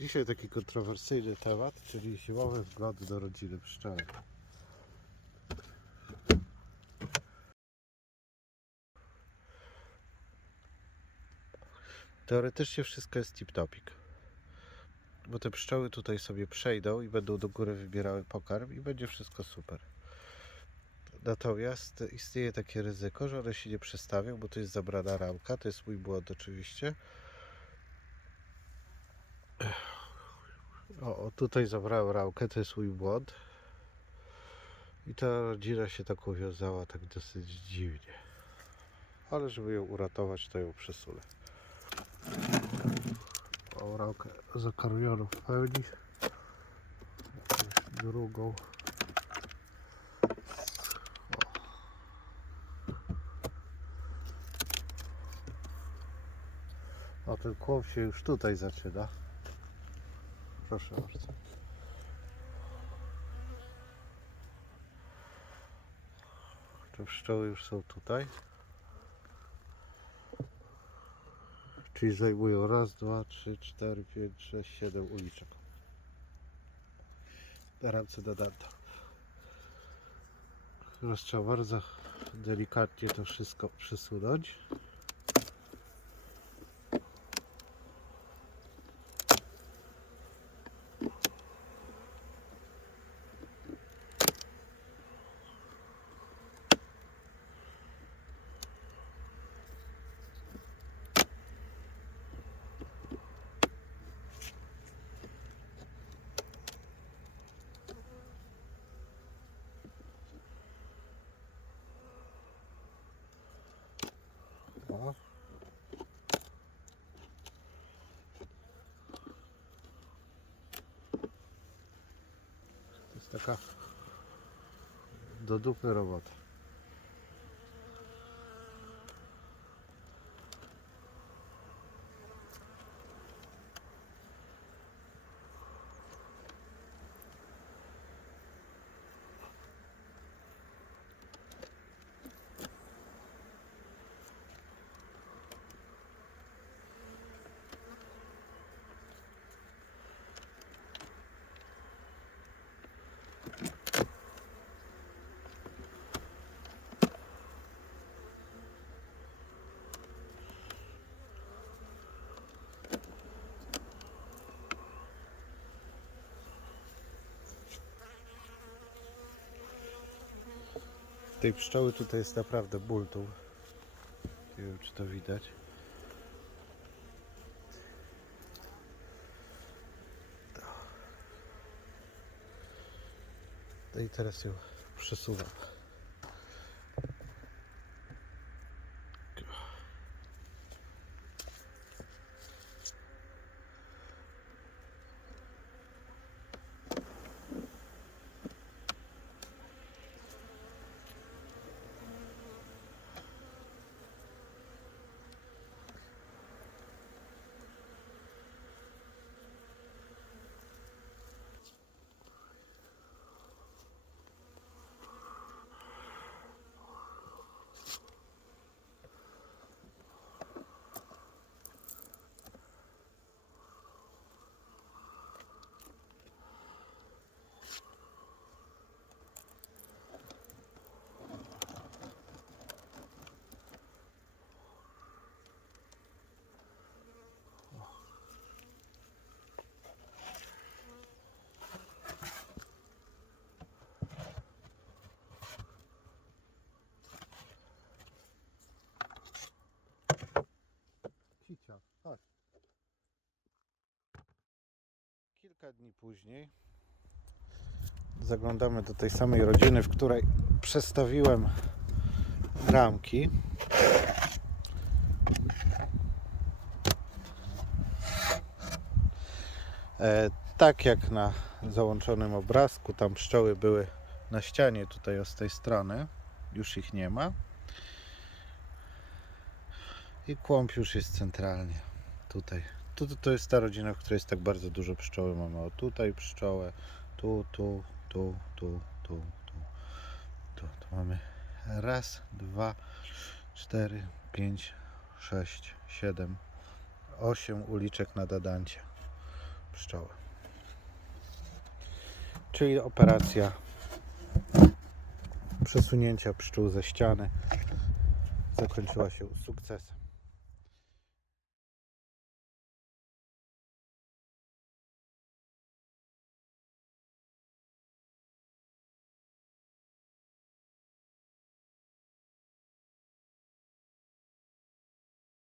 Dzisiaj taki kontrowersyjny temat, czyli zimowe wglądy do rodziny pszczoły. Teoretycznie wszystko jest tip-topik. Bo te pszczoły tutaj sobie przejdą i będą do góry wybierały pokarm i będzie wszystko super. Natomiast istnieje takie ryzyko, że one się nie przestawią, bo to jest zabrana ramka, to jest mój błąd oczywiście. O, o tutaj zabrałem rałkę, to jest mój błąd. I ta rodzina się tak uwiązała tak dosyć dziwnie. Ale żeby ją uratować, to ją przesunę. O, rałkę zakarmioną w pełni. Drugą. O, ten kłop się już tutaj zaczyna. Proszę bardzo. Te pszczoły już są tutaj. Czyli zajmują raz, dwa, trzy, cztery, pięć, sześć, siedem uliczek. Na ramce dodanta. Teraz trzeba bardzo delikatnie to wszystko przesunąć. To jest taka Tej pszczoły tutaj jest naprawdę bultu. Nie wiem czy to widać. No i teraz ją przesuwam. Kilka dni później zaglądamy do tej samej rodziny, w której przestawiłem ramki. E, tak jak na załączonym obrazku, tam pszczoły były na ścianie tutaj z tej strony. Już ich nie ma. I kłąb już jest centralnie. Tutaj. Tu, tu to jest ta rodzina, w której jest tak bardzo dużo pszczoły. Mamy o tutaj pszczołę, tu, tu, tu, tu, tu, tu, tu. Tu mamy raz, dwa, cztery, pięć, sześć, siedem, osiem uliczek na dadancie. Pszczoły. Czyli operacja przesunięcia pszczół ze ściany zakończyła się sukcesem.